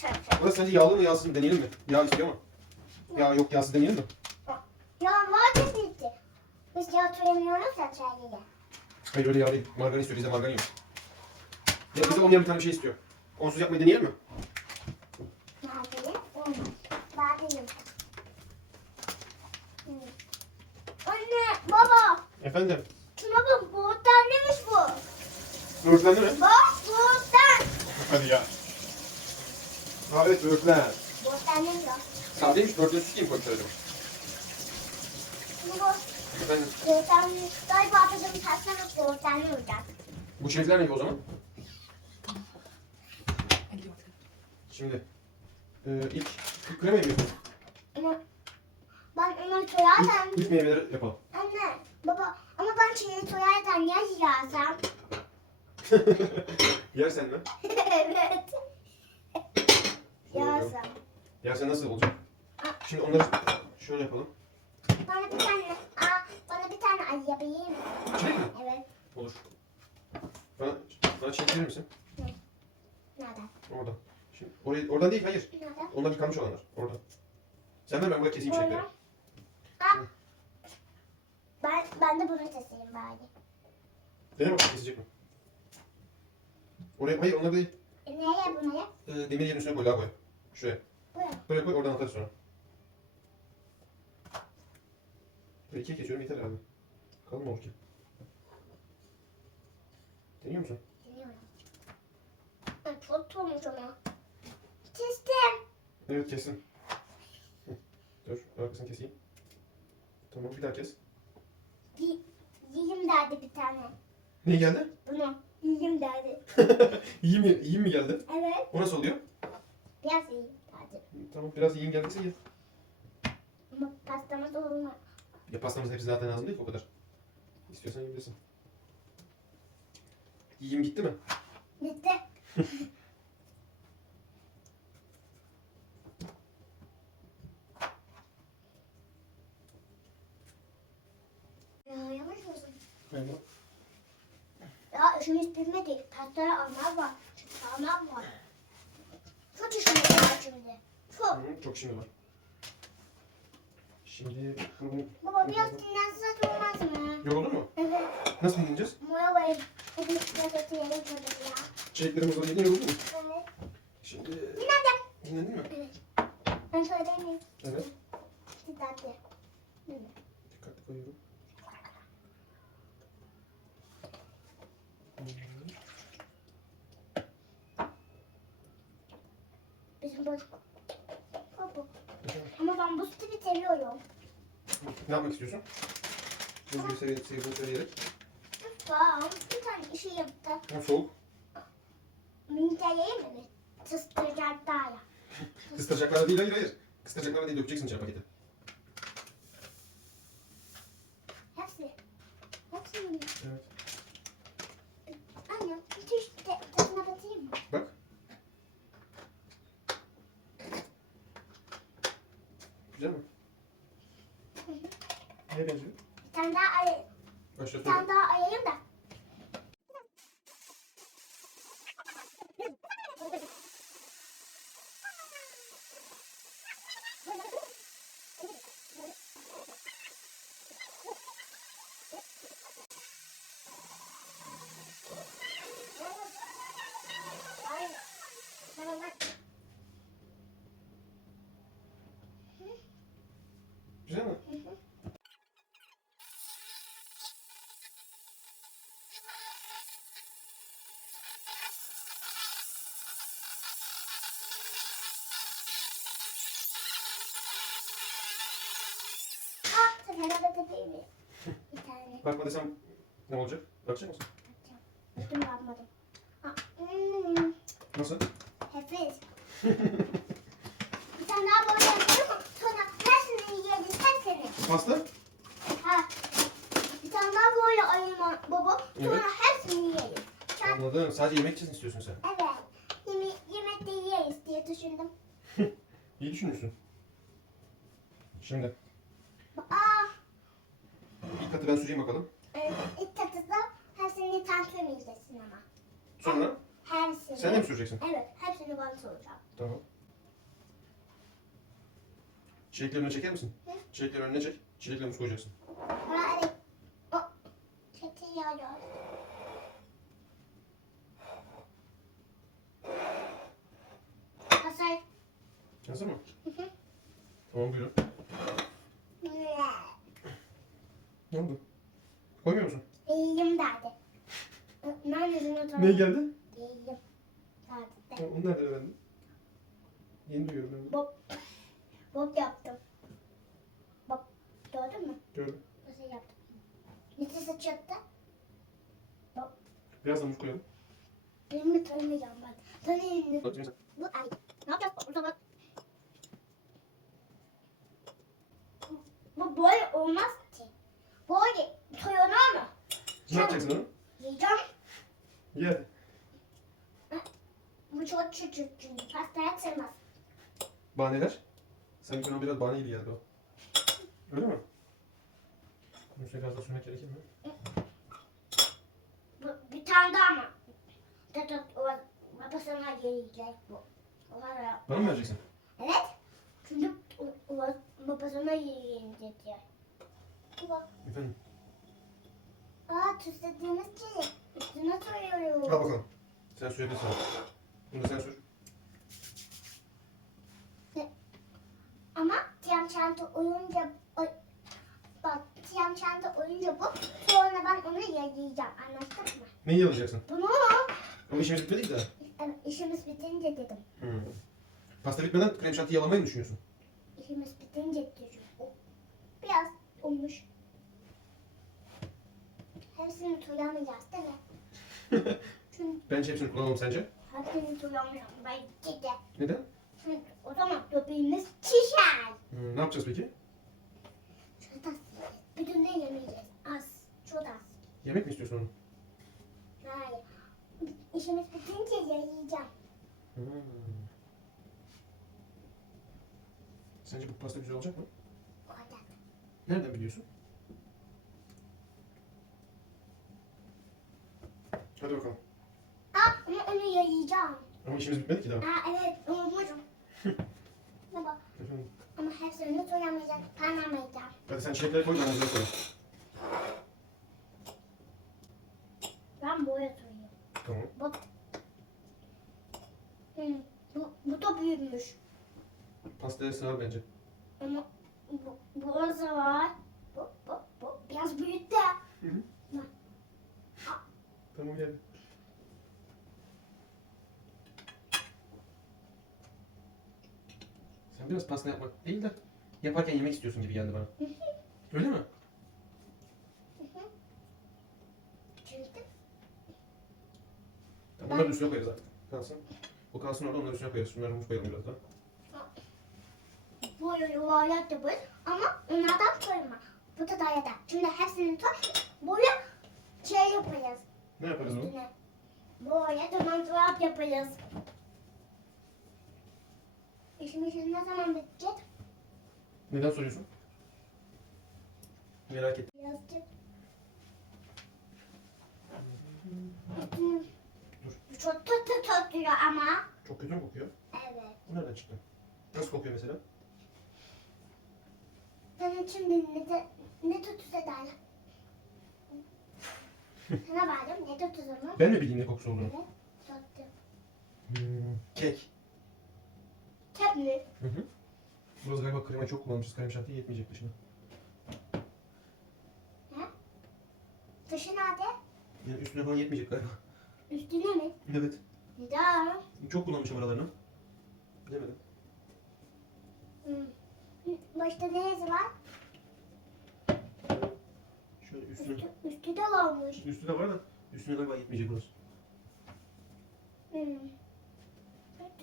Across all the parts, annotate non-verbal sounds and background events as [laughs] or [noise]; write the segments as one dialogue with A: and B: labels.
A: Çay.
B: Burası sence yağlı mı yağsız mı deneyelim mi? Yağ istiyor ama. Yağ yok yağsız deneyelim mi?
A: Ya var dediydi. Biz yağ türemiyoruz ya çaylıya.
B: Hayır öyle yağ değil. Margarin istiyor. Bizde margarin yok. Ya bize olmayan bir tane bir şey istiyor. Onsuz yapmayı deneyelim mi?
A: Nerede? Olmaz. Badeyim. Anne, baba.
B: Efendim.
A: Şuna bak, boğuttan neymiş bu?
B: Böğürtlendi mi?
A: Bak, boğuttan.
B: Hadi ya. Evet böğürtlen.
A: Boğuttan neymiş o?
B: Sadeymiş. Böğürtlen acaba?
A: Şimdi bu
B: Efendim.
A: boğuttan galiba tadını tatsanız boğuttan ne olacak?
B: Bu çilekler ne o zaman? Şimdi. E, ilk, ilk krema yapıyorsun.
A: Ama ben onu soyarken...
B: İlk, ilk meyveleri yapalım.
A: Anne, baba ama ben çiğneyi soyarken ya yiyersem? [laughs]
B: Yersen mi? [laughs]
A: evet. Yersem.
B: Yersen nasıl olacak? Şimdi onları şöyle yapalım.
A: Bana bir tane, aa, bana bir tane ay yapayım.
B: Çilek mi?
A: Evet.
B: Olur. Bana, bana çilek verir misin?
A: Nereden?
B: Oradan. Şimdi orayı, oradan değil hayır.
A: Nereden?
B: Onlar yıkanmış olanlar. Oradan. Sen ver ben burada keseyim çilekleri.
A: Aa, ben, ben de bunu keseyim bari.
B: Dene bakalım kesecek mi? Oraya, hayır onlar değil.
A: E, nereye bunu yap?
B: Ee, demir yerin üstüne koy, daha koy. Şuraya.
A: Buraya.
B: Buraya koy, oradan atarız sonra. İkiye kesiyorum yeter herhalde. Kalın mı ki? Deniyor musun?
A: Dinliyorum. Ay, çok olmuş ama. Kestim.
B: Evet kestin. Hı. Dur arkasını keseyim. Tamam bir daha kes.
A: Y- yiyeyim derdi bir tane.
B: Ne geldi?
A: Bunu. Yiyeyim derdi. [laughs]
B: iyi mi, iyi mi geldi?
A: Evet.
B: O nasıl oluyor?
A: Biraz yiyeyim derdi.
B: Tamam biraz iyi geldiyse ye.
A: Ama pastamız olmaz.
B: Ya pastamız hepsi zaten lazım değil ki o kadar. İstiyorsan yiyebilirsin. Yiyeyim gitti mi?
A: Bitti. [laughs] ya yavaş mısın?
B: Aynen.
A: Ya işimiz bitmedi. Pastaya almaz var. Almaz var. Çok işimiz var şimdi. Çok.
B: Hı, çok şimdi var. Şimdi bunu...
A: Baba biraz dinlense olmaz mı?
B: Yoruldun mu?
A: Evet.
B: Nasıl dinleneceğiz?
A: Moya var. Hepimiz gazete yemek yedik ya.
B: Çeliklerimiz var yedin yoruldun mu?
A: Evet.
B: Şimdi...
A: Dinlendim.
B: Dinlendin mi?
A: Evet. Ben söyleyeyim mi?
B: Evet.
A: Dikkatli.
B: Dikkatli koyuyorum.
A: Bizim boş. Baba. Ama ben bu tipi seviyorum.
B: Ne yapmak istiyorsun? Buzlu seviye, seviyesini söyleyerek.
A: Wow, bir tane şey yaptı.
B: Hem soğuk.
A: Minteleyi mi? Sıstıracak daha ya.
B: Değil, hayır hayır. Kıstıracaklar değil, dökeceksin içine paketi.
A: Hepsi. Hepsi mi?
B: Evet.
A: Anne, bütün şu te- tadına bakayım mı?
B: Bak. Güzel mi? Benziyor?
A: Bir tane daha.
B: Başla
A: Bir tane daha arayayım da.
B: Güzel mi?
A: Bir tane.
B: Bakma desem ne olacak? Bakacak mısın?
A: Üstüm bakmadım. Ah, hmm,
B: Nasıl?
A: Nefis. bir tane daha böyle yapıyorum. Sonra hepsini yiyeceğiz. Hepsini.
B: Pasta?
A: Ha. Bir tane daha böyle ayırma baba. Sonra
B: Evet.
A: hepsini yiyeceğiz. Sen,
B: Anladım. Sadece yemek için istiyorsun sen.
A: evet. Yeme yemek de yiyeriz diye düşündüm. [laughs]
B: İyi düşünüyorsun. Şimdi ilk katı ben süreyim bakalım.
A: e, ilk tatıda hepsini tanıtmayacağız ama.
B: Sonra
A: Hepsini.
B: Sen de mi süreceksin?
A: Evet. Hepsini ben soracağım.
B: Tamam. Çileklerin önüne çeker misin?
A: Hı.
B: Çileklerin önüne çek. Çileklerini koyacaksın.
A: Hadi. O. Çekiyoruz. Hazır.
B: Hazır mı?
A: Hı hı.
B: Tamam buyurun. Ne oldu? Koymuyor musun?
A: İyiyim derdi. Neredesin o zaman?
B: Ne geldi?
A: İyiyim. Derdi.
B: Onu nereden öğrendin? Yeni duyuyorum ben.
A: Bob. Bob yaptım. Bob. Gördün mü?
B: Gördüm.
A: Nasıl yaptım? Nasıl sıçrattı?
B: Biraz da muz koyalım.
A: Elimi tanımayacağım ben. Tanıyayım. Bu ay. Ne yapacağız o zaman? Bu böyle olmaz ki. Böyle soyulur mu?
B: sen- Ne yapacaksın onu?
A: Yiyeceğim.
B: Ye.
A: Bu çok küçük çünkü pastaya sığmaz.
B: Bahaneler? Sanki ona biraz bahane gibi geldi o. Öyle mi? Üstüne biraz daha sürmek gerekir mi?
A: Bu, bir tane daha mı? Tata o babasına yiyecek bu. O kadar.
B: Bana mı vereceksin?
A: Evet. Çünkü o, o babasına diyor. Bak.
B: Efendim.
A: Aa tuzladığımız çiğ. Üstüne soyuyoruz.
B: Al bakalım. Sen sürebilirsin. Bunu da sen sür.
A: Ama tiyam çanta oyunca oy, bak tiyam çanta oyunca bu. Sonra ben onu yiyeceğim. Anlaştık mı?
B: Neyi alacaksın?
A: Bunu
B: Ama işimiz bitmedi ki daha.
A: evet, işimiz bitince dedim.
B: Hmm. Pasta bitmeden krem şanti yalamayı mı düşünüyorsun?
A: İşimiz bitince dedim. O Biraz olmuş. Hepsini tuyamayacağız değil mi? [laughs] Çünkü
B: Bence hepsini kullanalım sence.
A: hepsini tuyamayacağım. Belki de.
B: Neden?
A: Çünkü o zaman göbeğimiz şişer.
B: Hmm, ne yapacağız peki?
A: Çok az. Bütün de yemeyeceğiz. Az. Çok az.
B: Yemek mi istiyorsun onu?
A: Hayır. İşimiz bitince yiyeceğim.
B: Hmm. Sence bu pasta güzel olacak mı?
A: O kadar.
B: Nereden biliyorsun? Hadi bakalım.
A: Aa, ama onu yiyeceğim.
B: Ama işimiz bitmedi ki daha.
A: Aa, evet unutmuşum. [laughs] Baba,
B: Efendim.
A: ama hepsini soyamayacağım. Panamayacağım.
B: Hadi sen çilekleri koy, ben onları koyayım.
A: Ben boya soyuyorum.
B: Tamam.
A: Bak. Hı, bu, bu da büyümüş.
B: Pastaya sığar bence.
A: Ama bu, bu orası var. Bu, bu, bu biraz büyüttü.
B: Tamam gel. Sen biraz pasta yapmak değil de yaparken yemek istiyorsun gibi geldi bana. Öyle mi?
A: Çünkü
B: Tamam, bunları da üstüne koyarız artık. Kalsın. O kalsın orada onları üstüne koyarız. Şunları muz koyalım biraz daha.
A: bu yuvarlak da bu. Ama onlardan koyma. Bu da daha yeter. Şimdi hepsini koy. Buraya şey yapacağız.
B: Ne yaparız onu?
A: Üstüne. Buraya duman dolap yapacağız. İşimiz ne zaman bitecek?
B: Neden soruyorsun? Merak ettim.
A: Birazcık.
B: Dur.
A: Çok kötü tutuyor ama.
B: Çok kötü mü kokuyor?
A: Evet.
B: Bu nereden çıktı? Nasıl kokuyor mesela?
A: Senin şimdi ne, ne tutusu derler? Sana verdim ne tutusu mu?
B: Ben mi bileyim ne kokusu olduğunu?
A: Evet. Tuttu.
B: Hmm, kek.
A: Kep mi?
B: Hı hı. Burası galiba krema çok kullanmışız. Krem şanti yetmeyecek dışına.
A: Dışı nerede?
B: Yani üstüne falan yetmeyecek galiba.
A: Üstüne mi?
B: Evet.
A: Neden?
B: Çok kullanmışım aralarını. Bilemedim.
A: Hı. Başta neyesi var?
B: Üstüne.
A: Üstü, üstü de varmış.
B: Üstü de var da üstüne galiba yetmeyecek burası.
A: Hı.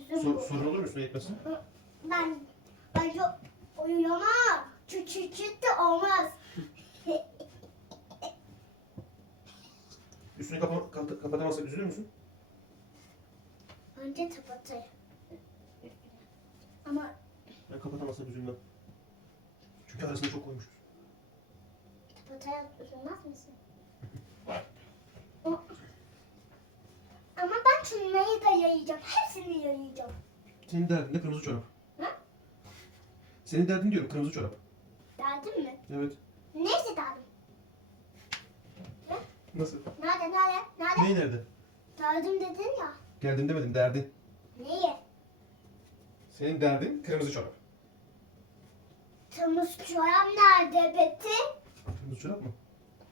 A: Üstüsü
B: Sor, sorun olur mu üstüne yetmesi?
A: Ben, ben çok uyuyama. Küçük küçük de olmaz. [laughs]
B: Üstünü kapa kapa- kapatamazsak üzülür müsün?
A: Önce kapatır. Ama
B: Ben kapatamazsak üzülmem. Çünkü arasına çok koymuşuz.
A: Üzülmez misin? O- Ama ben şunları da yayacağım. Hepsini yayacağım.
B: Senin derdin de kırmızı çorap.
A: Ne?
B: Senin derdin diyorum kırmızı çorap.
A: Derdin mi?
B: Evet.
A: Neyse derdim.
B: Nasıl?
A: Nerede nerede? Nerede?
B: Neyi nerede?
A: Derdim dedin ya.
B: Geldim demedim derdin.
A: Neyi?
B: Senin derdin kırmızı çorap.
A: Temmuz çorap nerede Betty?
B: Kırmızı çorap mı?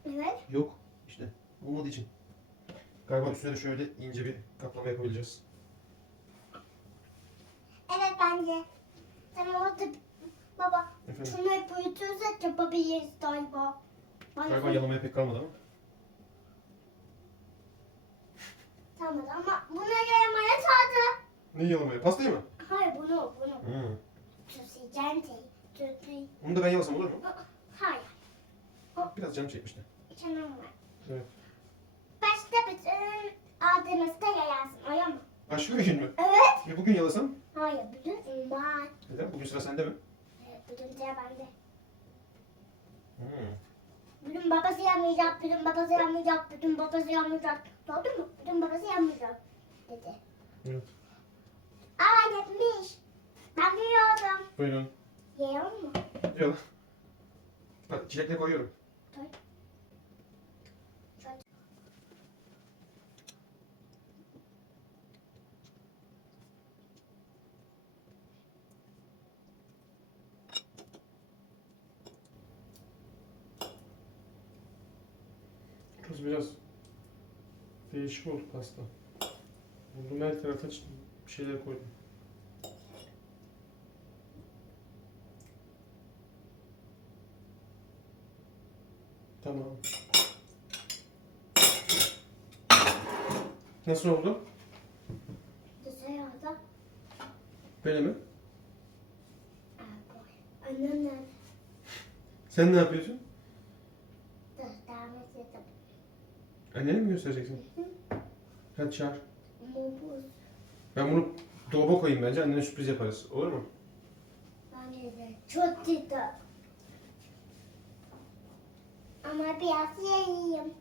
A: Evet.
B: Yok. İşte olmadığı için. Galiba üstüne de şöyle ince bir kaplama yapabileceğiz.
A: Evet bence. Sen orada baba
B: Efendim?
A: şunu hep uyutursak yapabiliriz galiba. Bana
B: Galiba yalamaya pek kalmadı ama.
A: Tamam ama bunu yayamaya tadı.
B: Neyi yalamaya? Pastayı mı?
A: Hayır bunu bunu.
B: Hı.
A: Tusi cente. Tusi.
B: Onu da ben yalasam olur mu?
A: Hayır.
B: Biraz canım çekmişti.
A: Canım var.
B: Evet.
A: Başta bütün adımızda yayarsın öyle mi?
B: Başka bir gün mü?
A: Evet.
B: Ya bugün yalasam?
A: Hayır bütün var.
B: Neden? Bugün sıra sende mi?
A: Evet, bütün sıra bende.
B: Hı.
A: Bütün babası yamayacak, bütün babası yamayacak, bütün babası yamayacak. Doğru mu? Bütün babası yamayacak dedi.
B: Evet.
A: Aa yetmiş. Ben yiyordum.
B: Buyurun.
A: Yiyor mu?
B: Yala. Bak çilekle koyuyorum.
A: Dur.
B: Kız biraz değişik oldu pasta. Buldum her tarafa bir şeyler koydum. Tamam. Nasıl oldu?
A: Dışarıda.
B: Böyle mi?
A: Boy. Annem nerede?
B: Sen ne yapıyorsun?
A: Dur, devam edelim.
B: Annene mi göstereceksin? Hadi çağır.
A: Mobuz.
B: Ben bunu dolaba koyayım bence. Annene sürpriz yaparız. Olur mu?
A: Bence de çok güzel. Ama biraz yiyeyim.